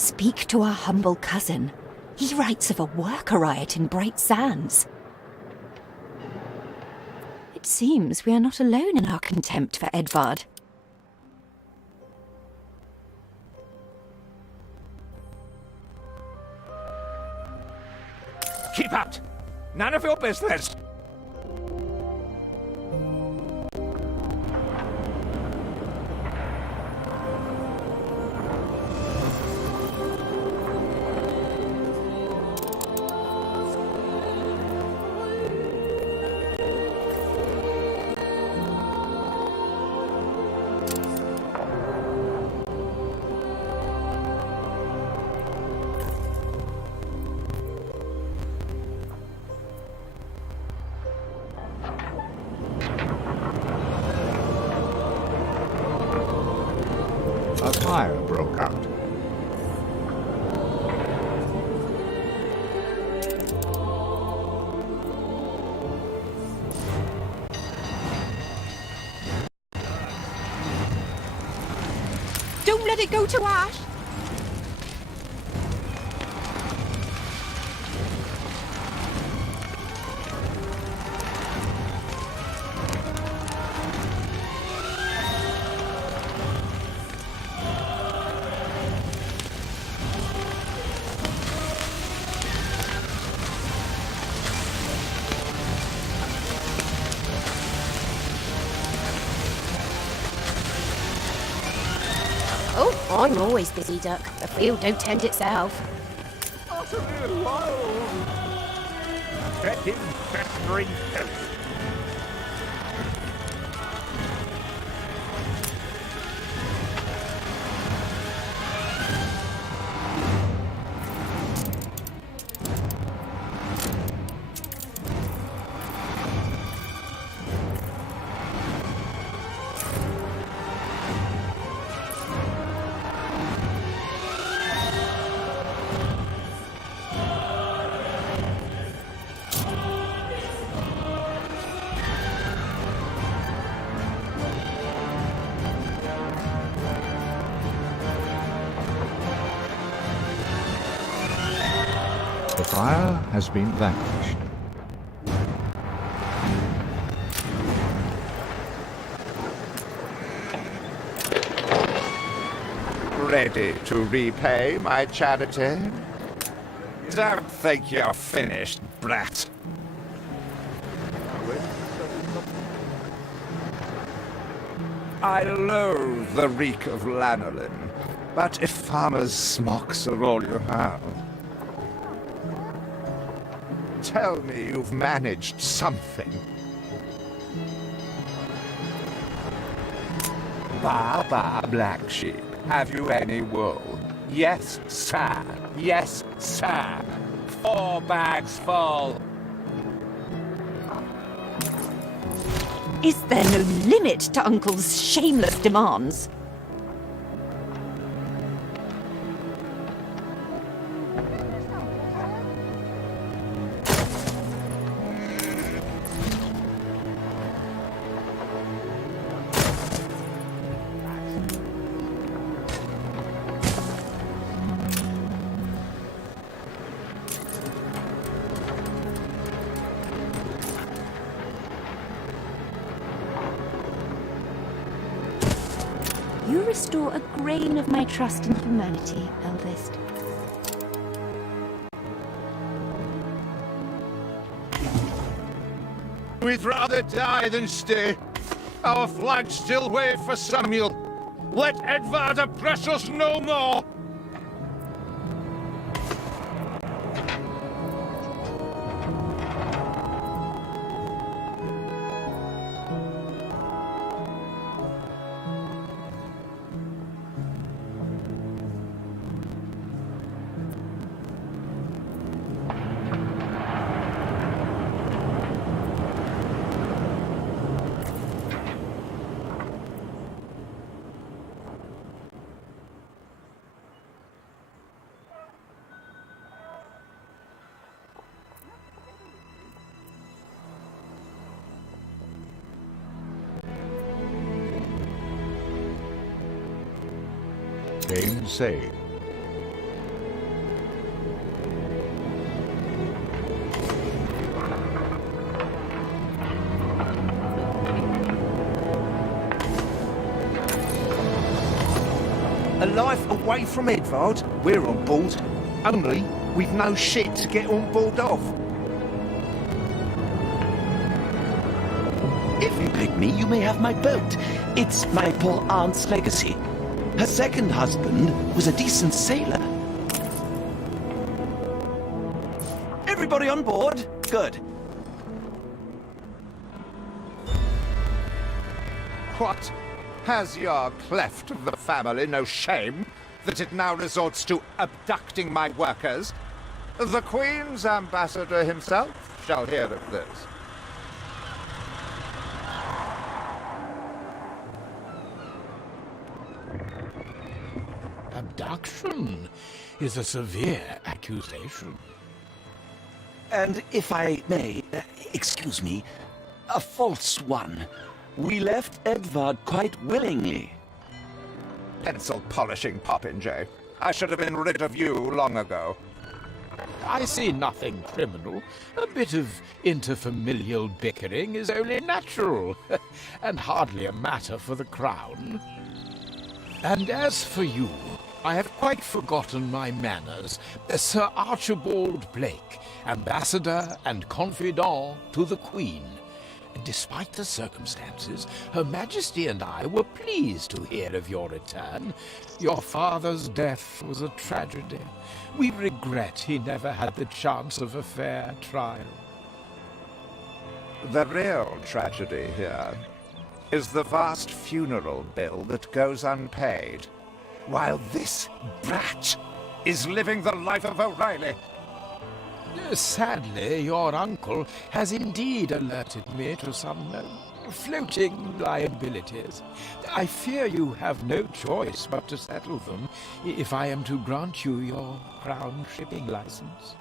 Speak to our humble cousin. He writes of a worker riot in Bright Sands. It seems we are not alone in our contempt for Edvard. Keep out! None of your business! A fire broke out. Don't let it go to ash! Oh, I'm always busy, Duck. The field don't tend itself. Utterly alone! Let him festering filth. The fire has been vanquished. Ready to repay my charity? Don't think you're finished, brat. I loathe the reek of lanolin, but if farmers' smocks are all you have, tell me you've managed something. Ba, black sheep, have you any wool? Yes, sir. Yes, sir. 4 bags full. Is there no limit to Uncle's shameless demands? You restore a grain of my trust in humanity, eldest. We'd rather die than stay. Our flags still wave for Samuel. Let Edvard oppress us no more. Game saved. life away from Edvard, we're on board. Only we've no shit to get on board of. If you pick me, you may have my boat. It's my poor aunt's legacy. Her second husband was a decent sailor. Everybody on board? Good. What? Has your cleft of the family no shame that it now resorts to abducting my workers? The Queen's ambassador himself shall hear of this. Abduction is a severe accusation. And if I may, excuse me, a false one. We left Edvard quite willingly. Pencil polishing popinjay. I should have been rid of you long ago. I see nothing criminal. A bit of interfamilial bickering is only natural, and hardly a matter for the crown. And as for you, I have quite forgotten my manners. Sir Archibald Blake, ambassador and confidant to the Queen. Despite the circumstances, Her Majesty and I were pleased to hear of your return. Your father's death was a tragedy. We regret he never had the chance of a fair trial. The real tragedy here is the vast funeral bill that goes unpaid, while this brat is living the life of O'Reilly. Sadly, your uncle has indeed alerted me to some floating liabilities. I fear you have no choice but to settle them if I am to grant you your crown shipping license.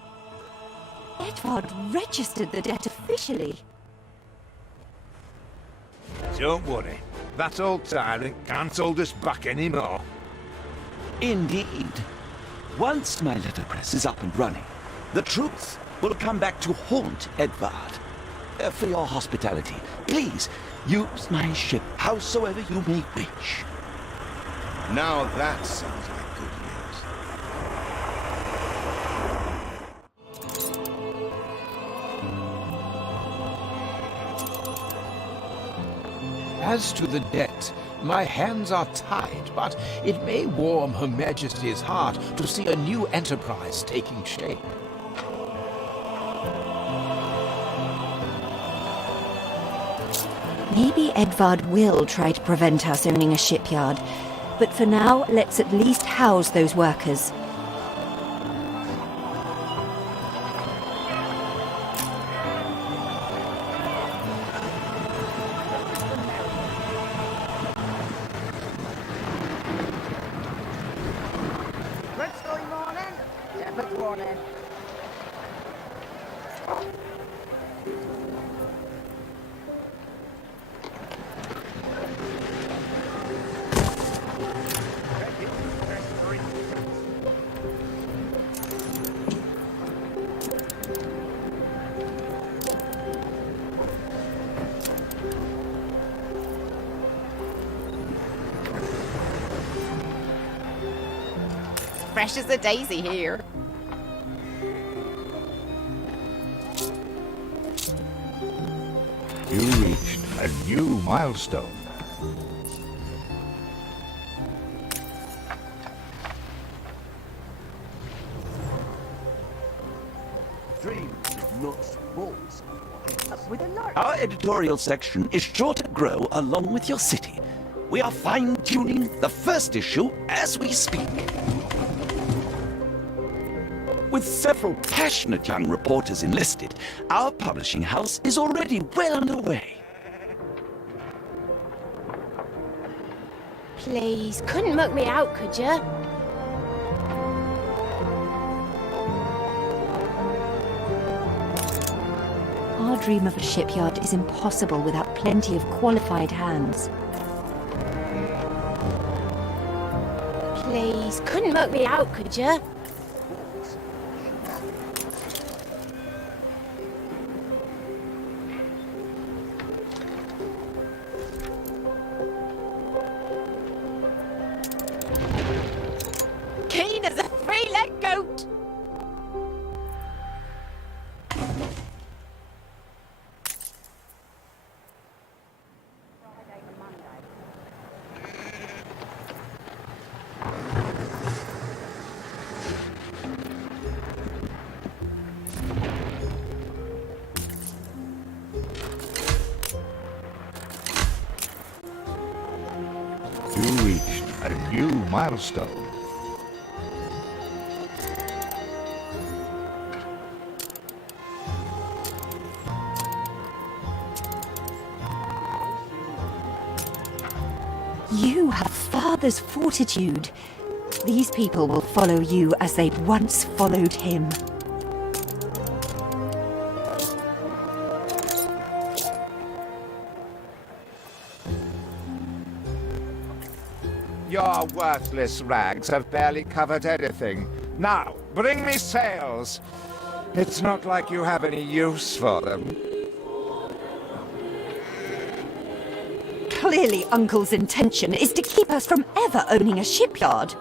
Edvard registered the debt officially. Don't worry, that old tyrant can't hold us back anymore. Indeed. Once my letterpress is up and running, the truth will come back to haunt Edvard. For your hospitality, please use my ship howsoever you may wish. Now that sounds like good news. As to the debt, my hands are tied, but it may warm Her Majesty's heart to see a new enterprise taking shape. Maybe Edvard will try to prevent us owning a shipyard, but for now, let's at least house those workers. Fresh as a daisy here. You reached a new milestone. Our editorial section is sure to grow along with your city. We are fine-tuning the first issue as we speak. With several passionate young reporters enlisted, our publishing house is already well underway. Please, couldn't mug me out, could ya? Our dream of a shipyard is impossible without plenty of qualified hands. Please, couldn't mug me out, could ya? keen as a three-legged goat. You reached a new milestone. You have father's fortitude. These people will follow you as they once followed him. Your worthless rags have barely covered anything. Now, bring me sails. It's not like you have any use for them. Clearly, Uncle's intention is to keep us from ever owning a shipyard.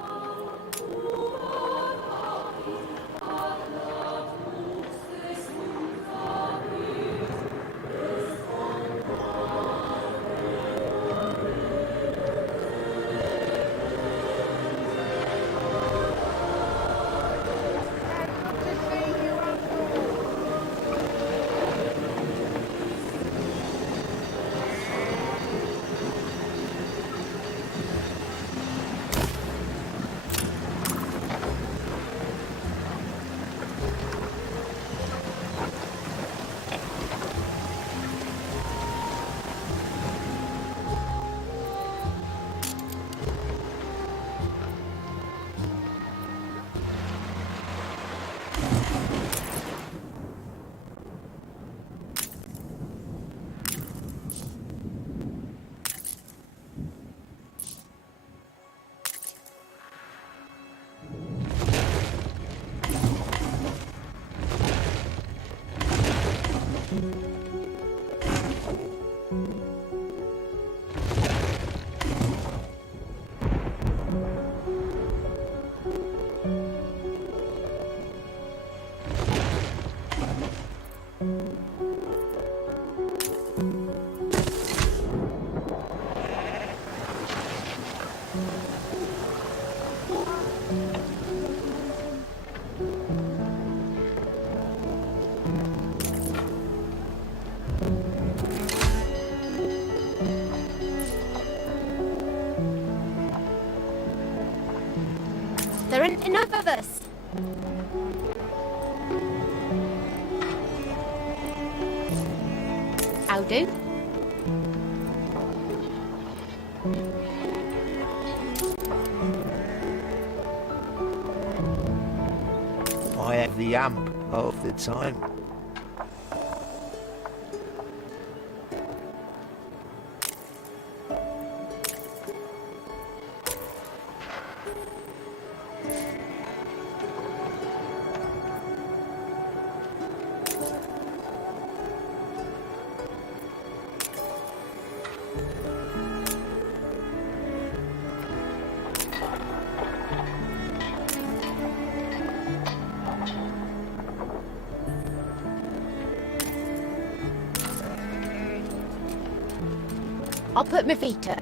There aren't enough of us. I'll do. I have the ump half the time. I'll put my feet up.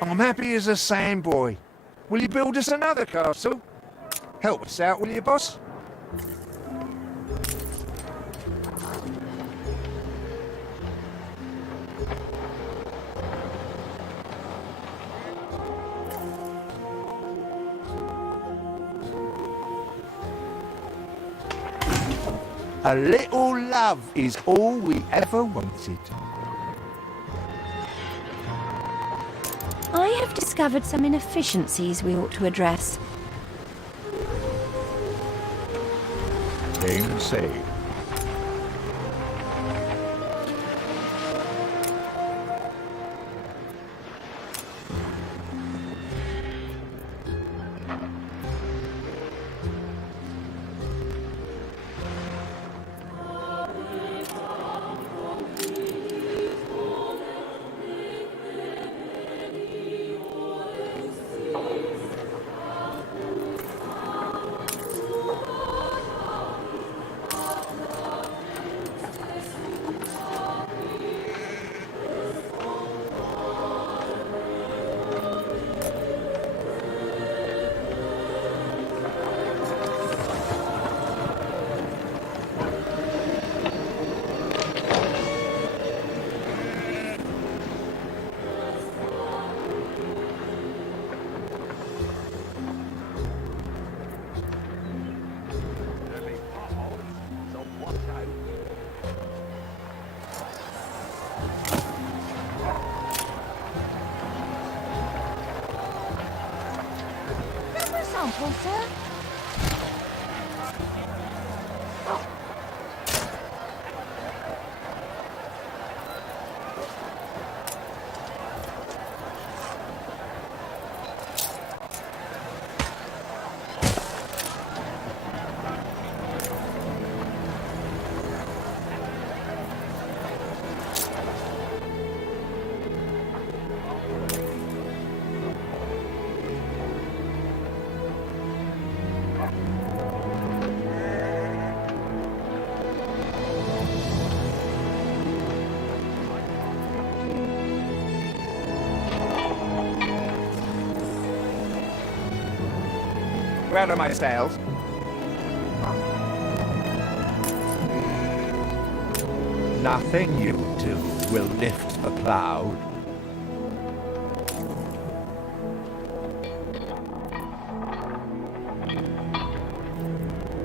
I'm happy as a sand boy. Will you build us another castle? Help us out, will you, boss? A little love is all we ever wanted. I have discovered some inefficiencies we ought to address. Game saved. example, sir. Where are my sails? Nothing you do will lift the cloud.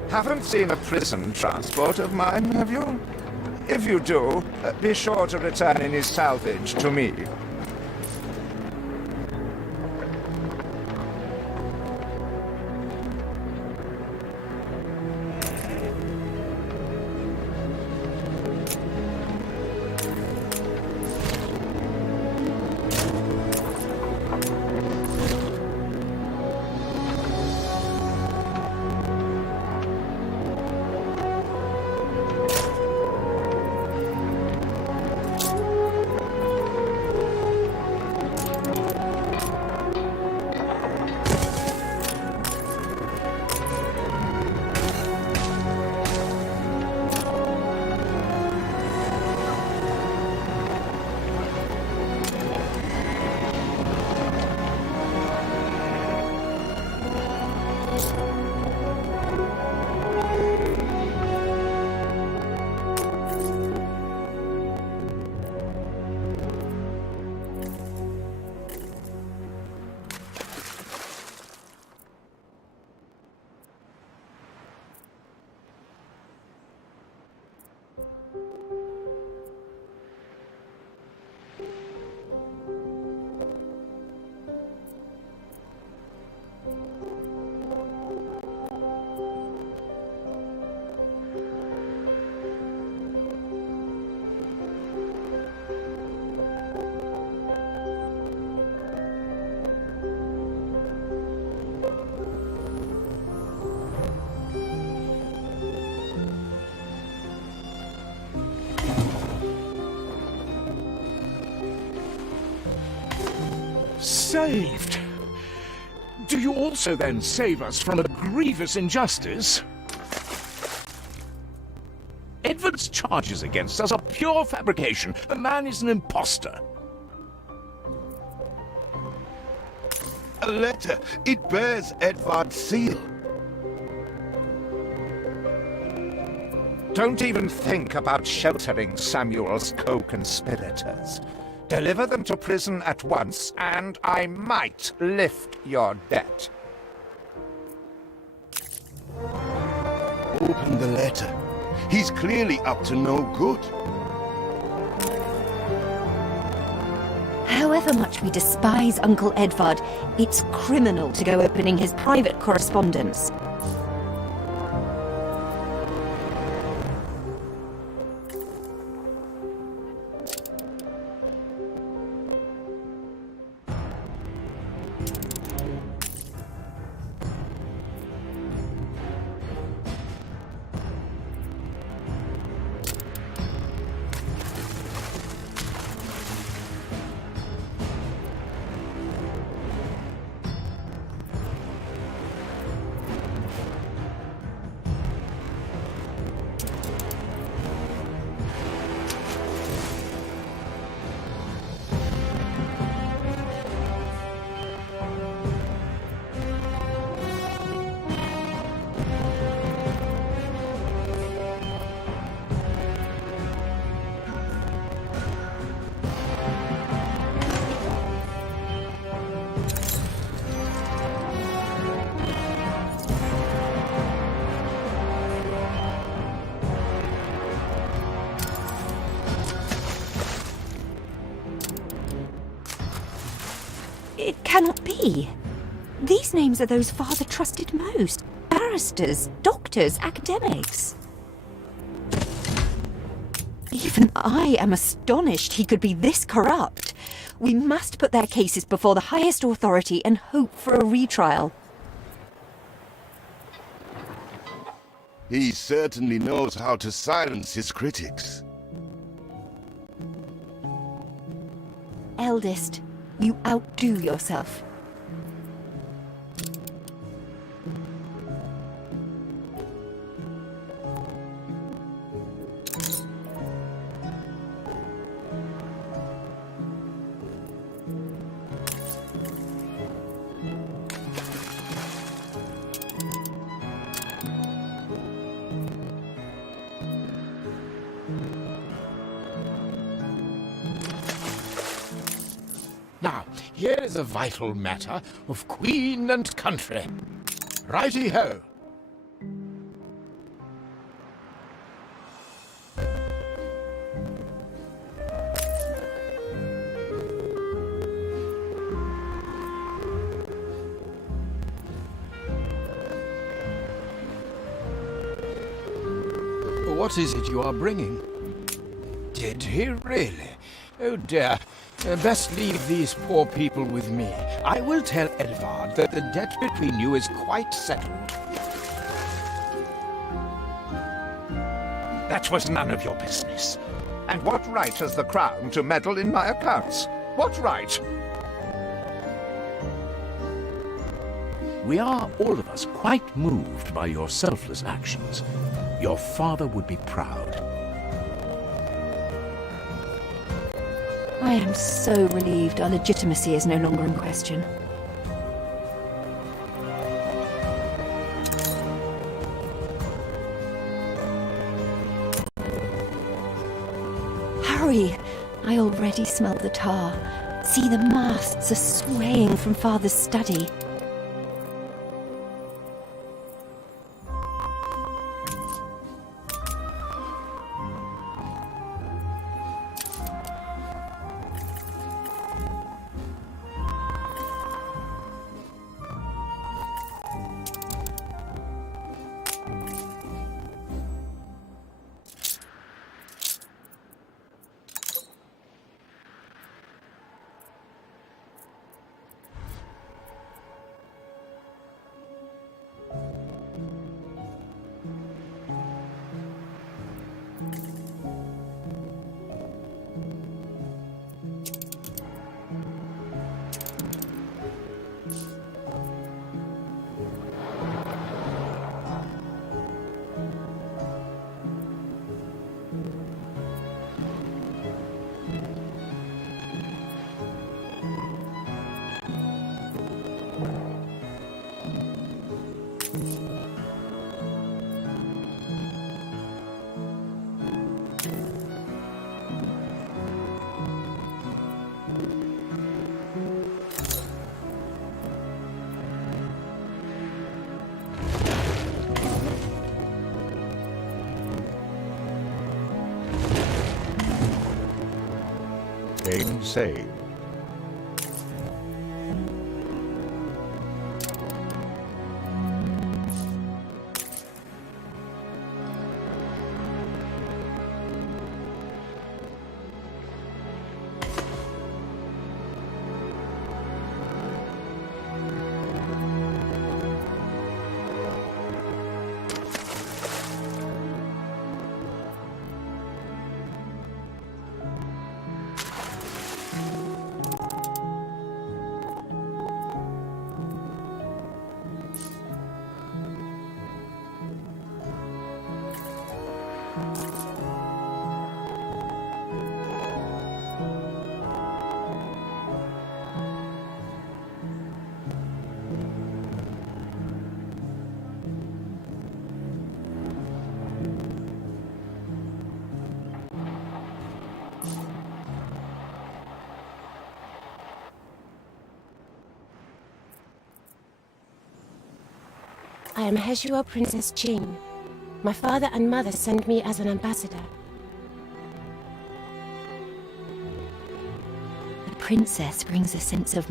Haven't seen a prison transport of mine, have you? If you do, be sure to return any salvage to me. Saved! Do you also then save us from a grievous injustice? Edward's charges against us are pure fabrication. The man is an impostor. A letter. It bears Edvard's seal. Don't even think about sheltering Samuel's co-conspirators. Deliver them to prison at once, and I might lift your debt. Open the letter. He's clearly up to no good. However much we despise Uncle Edvard, it's criminal to go opening his private correspondence. It cannot be. These names are those Father trusted most. Barristers, doctors, academics. Even I am astonished he could be this corrupt. We must put their cases before the highest authority and hope for a retrial. He certainly knows how to silence his critics. Eldest, you outdo yourself. Now, here is a vital matter of queen and country. Righty-ho! What is it you are bringing? Did he really? Oh dear. Best leave these poor people with me. I will tell Edvard that the debt between you is quite settled. That was none of your business. And what right has the Crown to meddle in my accounts? What right? We are, all of us, quite moved by your selfless actions. Your father would be proud. I am so relieved our legitimacy is no longer in question. Hurry! I already smell the tar. See, the masts are swaying from Father's study. Game saved. I am Heshua Princess Jing. My father and mother sent me as an ambassador. The princess brings a sense of